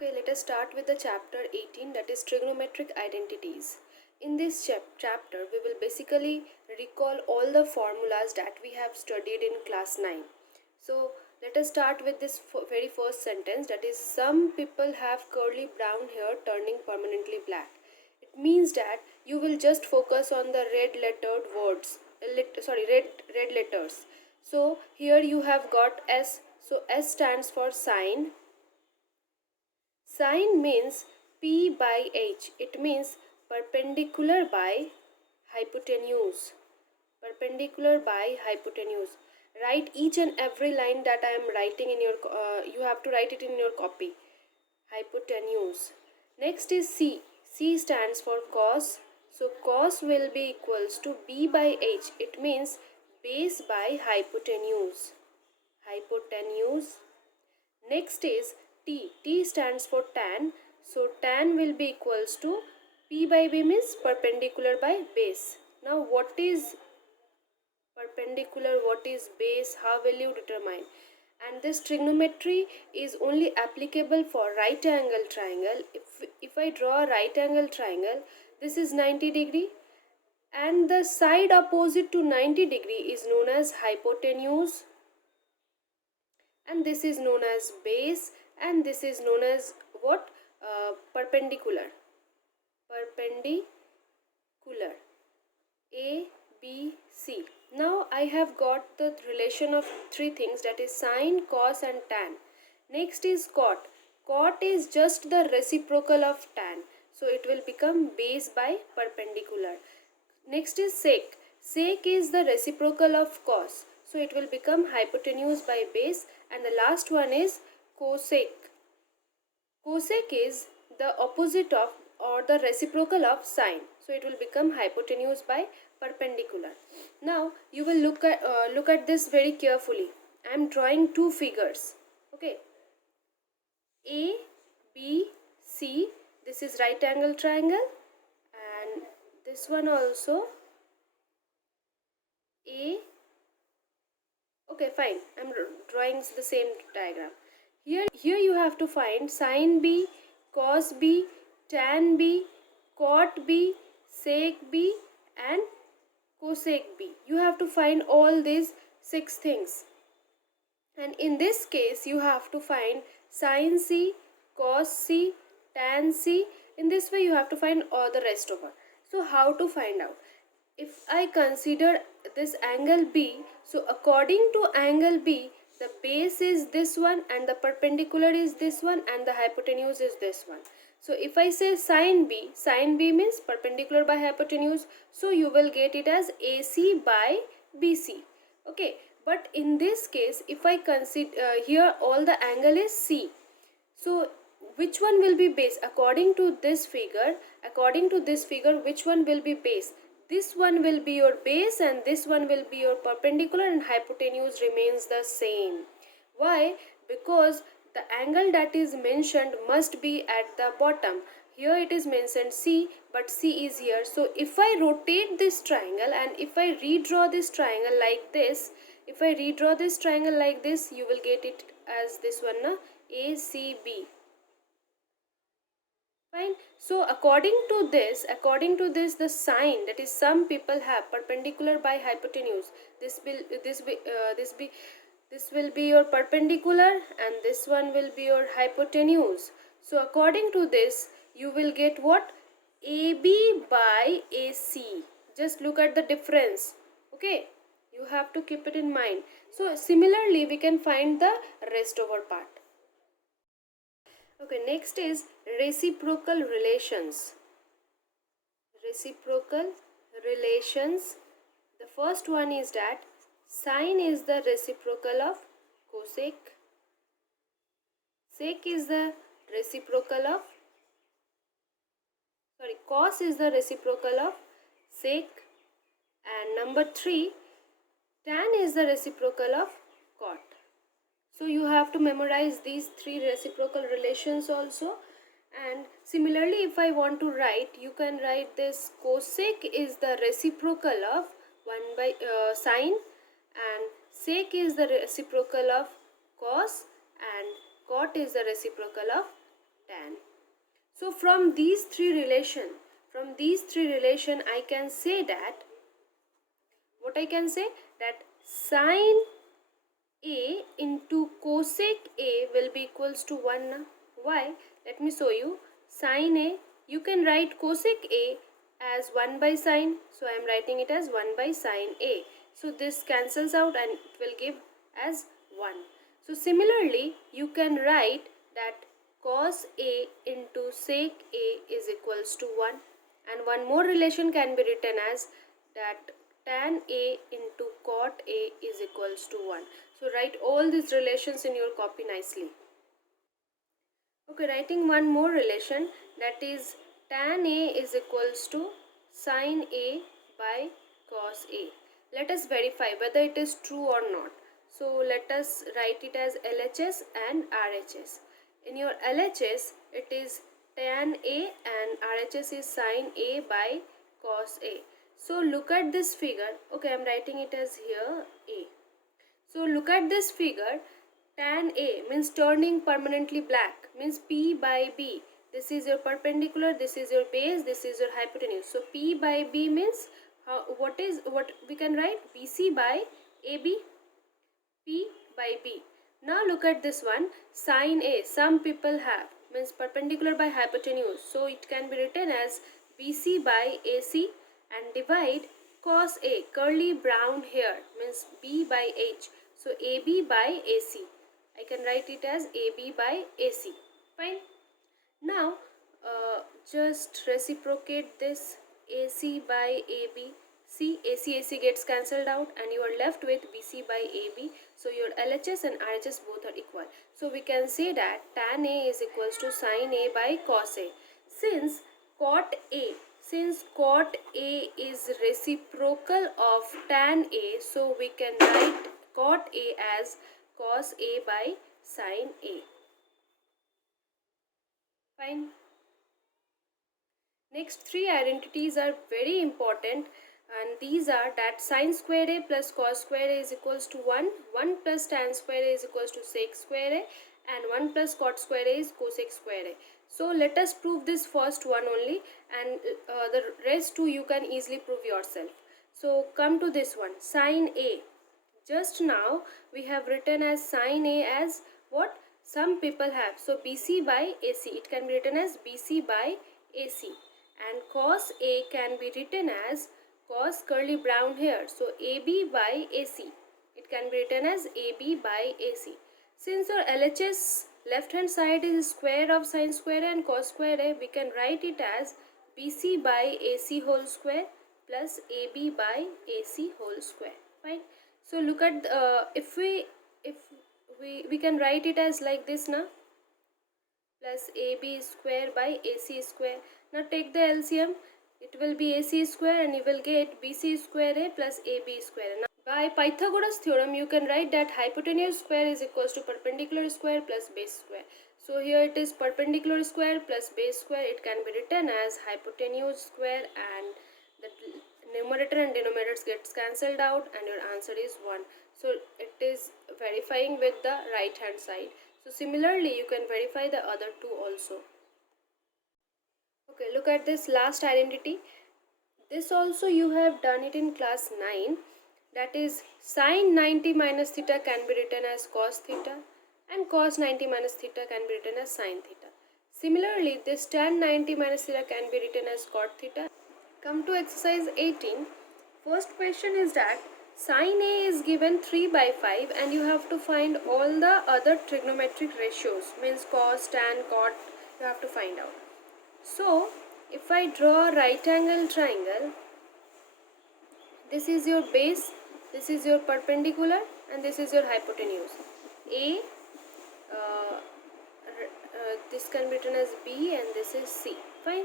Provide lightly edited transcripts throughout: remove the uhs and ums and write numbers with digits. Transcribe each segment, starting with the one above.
Okay, let us start with the chapter 18, that is trigonometric identities. In this chapter, we will basically recall all the formulas that we have studied in class 9. So, let us start with this very first sentence, that is, some people have curly brown hair turning permanently black. It means that you will just focus on the red lettered words, red letters. So, here you have got S. So, S stands for sine. Sine means P by H. It means perpendicular by hypotenuse. Perpendicular by hypotenuse. Write each and every line that I am writing in your, you have to write it in your copy. Hypotenuse. Next is C. C stands for cos. So cos will be equals to B by H. It means base by hypotenuse. Hypotenuse. Next is T. T stands for tan. So tan will be equals to P by B means perpendicular by base. Now what is perpendicular, what is base, how will you determine? And this trigonometry is only applicable for right angle triangle. If I draw a right angle triangle, this is 90 degree and the side opposite to 90 degree is known as hypotenuse, and this is known as base, and this is known as what? Perpendicular. Perpendicular. A, B, C. Now I have got the relation of three things, that is sine, cos and tan. Next is cot. Cot is just the reciprocal of tan. So it will become base by perpendicular. Next is sec. Sec is the reciprocal of cos. So it will become hypotenuse by base. And the last one is cosec. Cosec is the opposite of or the reciprocal of sine. So it will become hypotenuse by perpendicular. Now you will look at this very carefully. I am drawing two figures. Okay. A, B, C. This is right angle triangle, and this one also A. Okay, fine. I'm drawing the same diagram. Here you have to find sine B, cos B, tan B, cot B, sec B and cosec B. You have to find all these 6 things. And in this case you have to find sine C, cos C, tan C. In this way you have to find all the rest over. So how to find out? If I consider this angle B, so according to angle B, the base is this one and the perpendicular is this one and the hypotenuse is this one. So if I say sine B means perpendicular by hypotenuse, so you will get it as AC by BC. Okay, but in this case, if I consider here all the angle is C, so which one will be base? According to this figure, which one will be base? This one will be your base and this one will be your perpendicular, and hypotenuse remains the same. Why? Because the angle that is mentioned must be at the bottom. Here it is mentioned C, but C is here. So if I rotate this triangle and if I redraw this triangle like this, you will get it as this one, na? ACB. Fine. So according to this, the sign, that is some people have perpendicular by hypotenuse. This will be your perpendicular and this one will be your hypotenuse. So according to this, you will get what? AB by AC. Just look at the difference. Okay, you have to keep it in mind. So similarly, we can find the rest over part. Okay, next is reciprocal relations. Reciprocal relations. The first one is that sine is the reciprocal of cosec. Sec is the reciprocal of, cos is the reciprocal of sec. And number 3, tan is the reciprocal of cot. So you have to memorize these 3 reciprocal relations also. And similarly, if I want to write, you can write this cosec is the reciprocal of 1 by sine, and sec is the reciprocal of cos, and cot is the reciprocal of tan. So from these three relation, I can say that, what I can say, that sine A into cosec A will be equals to 1 na? Why? Let me show you. Sine A, you can write cosec A as 1 by sine. So I am writing it as 1 by sine A. So this cancels out and it will give as 1. So similarly, you can write that cos A into sec A is equals to 1. And one more relation can be written as that tan A into cot A is equals to 1. So write all these relations in your copy nicely. Okay, writing one more relation, that is tan A is equals to sine A by cos A. Let us verify whether it is true or not. So let us write it as LHS and RHS. In your LHS, it is tan A and RHS is sine A by cos A. So look at this figure. Okay, I am writing it as here A. So look at this figure. Tan A means turning permanently black, means P by B. This is your perpendicular, this is your base, this is your hypotenuse. So P by B means what we can write? BC by AB, P by B. Now look at this one, sine A. Some people have, means perpendicular by hypotenuse. So it can be written as BC by AC, and divide cos A, curly brown hair, means B by H. So AB by AC. I can write it as AB by AC. Fine. Now just reciprocate this AC by AB. See, AC gets cancelled out and you are left with BC by AB. So your LHS and RHS both are equal. So we can say that tan A is equals to sine A by cos A. Since cot A is reciprocal of tan A, so we can write cot A as cos A by sine A. Fine. Next three identities are very important, and these are that sine square A plus cos square A is equals to 1, 1 plus tan square A is equals to sec square A, and 1 plus cot square A is cosec square A. So let us prove this first one only, and the rest two you can easily prove yourself. So come to this one, sine A. Just now we have written as sine A as what some people have. So BC by AC, it can be written as BC by AC, and cos A can be written as cos curly brown hair. So AB by AC, it can be written as AB by AC. Since our LHS left hand side is square of sine square A and cos square A, we can write it as BC by AC whole square plus AB by AC whole square. Fine. So look at if we can write it as like this now, plus AB square by AC square. Now take the LCM, it will be AC square and you will get BC square A plus AB square. Now by Pythagoras theorem you can write that hypotenuse square is equals to perpendicular square plus base square. So here it is perpendicular square plus base square. It can be written as hypotenuse square, and the numerator and denominators gets cancelled out and your answer is 1. So it is verifying with the right hand side. So similarly you can verify the other two also. Okay, look at this last identity. This also you have done it in class 9. That is sine 90 minus theta can be written as cos theta, and cos 90 minus theta can be written as sine theta. Similarly, this tan 90 minus theta can be written as cot theta. Come to exercise 18. First question is that sine A is given 3 by 5 and you have to find all the other trigonometric ratios, means cos, tan, cot, you have to find out. So if I draw a right angle triangle, this is your base, this is your perpendicular, and this is your hypotenuse. A, this can be written as B and this is C. Fine.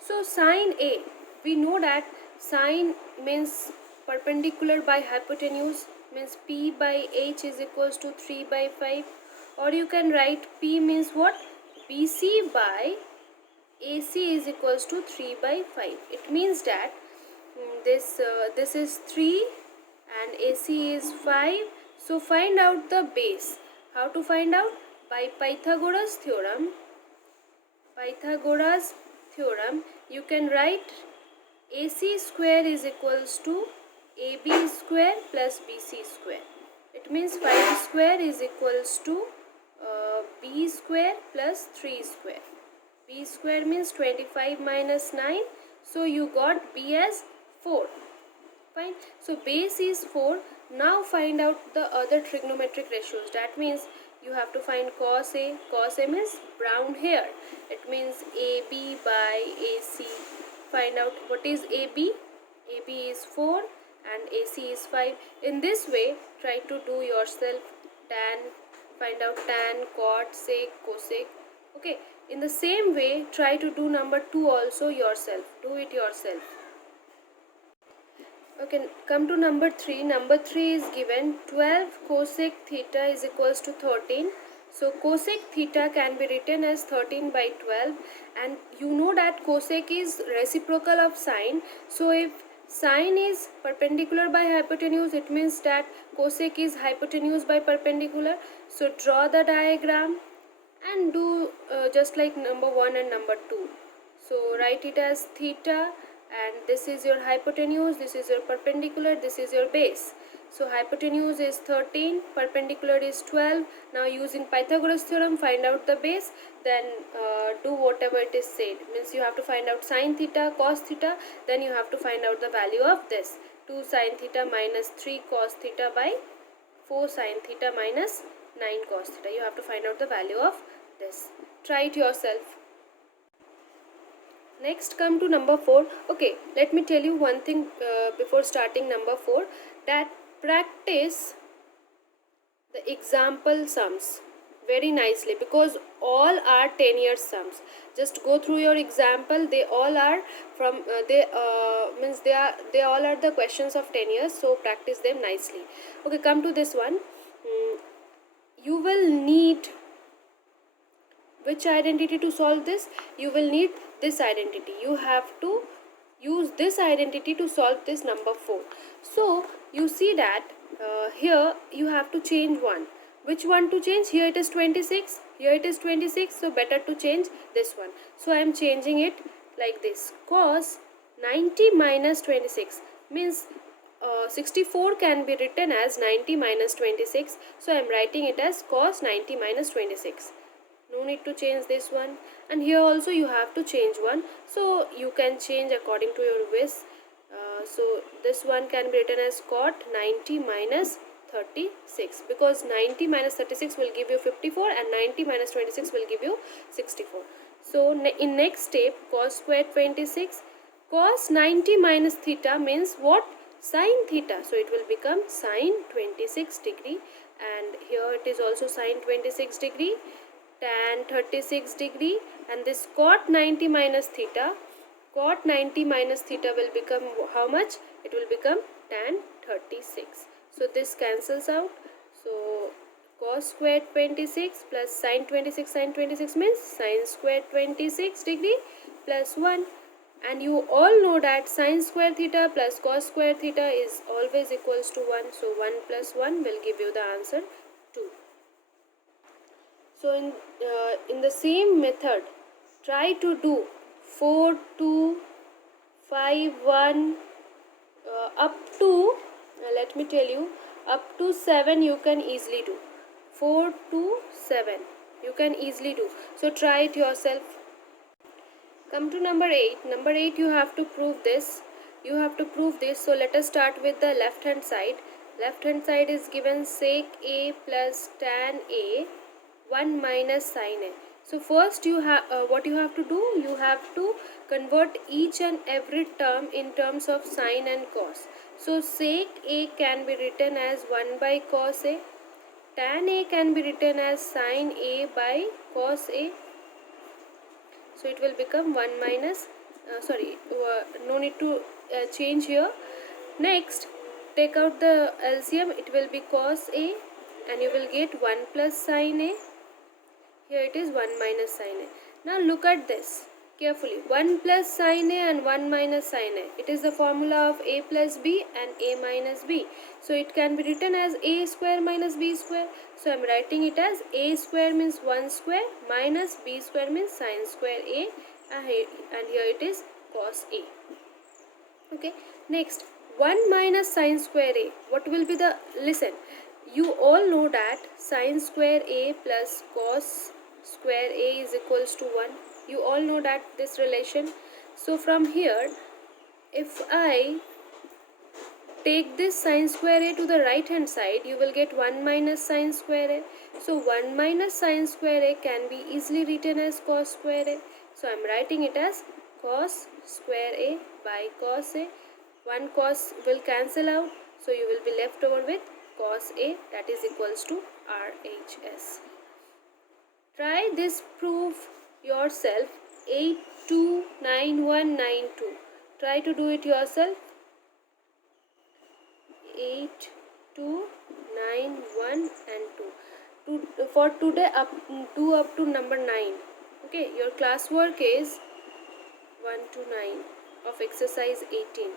So sine A, we know that sine means perpendicular by hypotenuse, means P by H is equals to 3 by 5, or you can write P means what? BC by AC is equals to 3 by 5. It means that this is 3 and AC is 5. So find out the base. How to find out? By Pythagoras theorem, Pythagoras theorem, you can write AC square is equals to AB square plus BC square. It means 5 square is equals to B square plus 3 square. B square means 25 minus 9. So you got B as 4. Fine. So base is 4. Now find out the other trigonometric ratios. That means you have to find cos A. Cos A means brown hair. It means AB by AC. Find out what is AB. AB is 4 and AC is 5. In this way, try to do yourself tan. Find out tan, cot, sec, cosec. Okay. In the same way, try to do number 2 also yourself. Do it yourself. Okay, come to number 3. Number 3 is given 12 cosec theta is equals to 13. So cosec theta can be written as 13 by 12, and you know that cosec is reciprocal of sine. So if sine is perpendicular by hypotenuse, it means that cosec is hypotenuse by perpendicular. So draw the diagram and do just like number 1 and number 2. So write it as theta, and this is your hypotenuse, this is your perpendicular, this is your base. So hypotenuse is 13, perpendicular is 12. Now using Pythagoras theorem, find out the base, then do whatever it is said. Means you have to find out sine theta, cos theta, then you have to find out the value of this. 2 sine theta minus 3 cos theta by 4 sine theta minus 9 cos theta. You have to find out the value of this. Try it yourself. Next, come to number 4. Okay, let me tell you one thing before starting number 4, that practice the example sums very nicely, because all are 10-year sums. Just go through your example. They all are from they all are the questions of 10 years. So practice them nicely. Okay, come to this one. You will need which identity to solve this? You will need this identity. You have to use this identity to solve this number 4. So you see that here you have to change one. Which one to change? Here it is 26. Here it is 26. So better to change this one. So I am changing it like this. Cos 90 minus 26 means 64 can be written as 90 minus 26. So I am writing it as cos 90 minus 26. No need to change this one, and here also you have to change one, so you can change according to your wish. So this one can be written as cot 90 minus 36, because 90 minus 36 will give you 54 and 90 minus 26 will give you 64. So in next step, cos square 26, cos 90 minus theta means what? Sin theta, so it will become sin 26 degree, and here it is also sin 26 degree, tan 36 degree, and this cot 90 minus theta, cot 90 minus theta will become how much? It will become tan 36. So this cancels out. So cos square 26 plus sin 26 means sin square 26 degree plus 1. And you all know that sin square theta plus cos square theta is always equals to 1. So 1 plus 1 will give you the answer 2. So in the same method, try to do 4, 2, 5, 1 up to, let me tell you, up to 7 you can easily do. 4 to 7 you can easily do. So try it yourself. Come to number 8. Number 8 you have to prove this. You have to prove this. So let us start with the left hand side. Left hand side is given sec A plus tan A 1 minus sin A. So first you have what you have to do, you have to convert each and every term in terms of sine and cos. So sec A can be written as 1 by cos A, tan A can be written as sin A by cos A. So it will become 1 minus, no need to change here. Next, take out the LCM, it will be cos A, and you will get 1 plus sin A. Here it is 1 minus sin A. Now look at this. Carefully, 1 plus sin A and 1 minus sin A. It is the formula of A plus B and A minus B. So it can be written as A square minus B square. So I am writing it as A square means 1 square minus B square means sin square A, and here it is cos A. Okay, next 1 minus sin square A. What will be the, listen, you all know that sin square A plus cos square A is equals to 1. You all know that this relation. So from here, if I take this sin square A to the right hand side, you will get 1 minus sin square A. So 1 minus sin square A can be easily written as cos square A. So I am writing it as cos square A by cos A. One cos will cancel out, so you will be left over with cos A, that is equals to RHS. Try this proof yourself. 829192. Try to do it yourself. 8, 2, 9, 1 and 2. For today, do up to number 9. Okay, your classwork is 1 to 9 of exercise 18.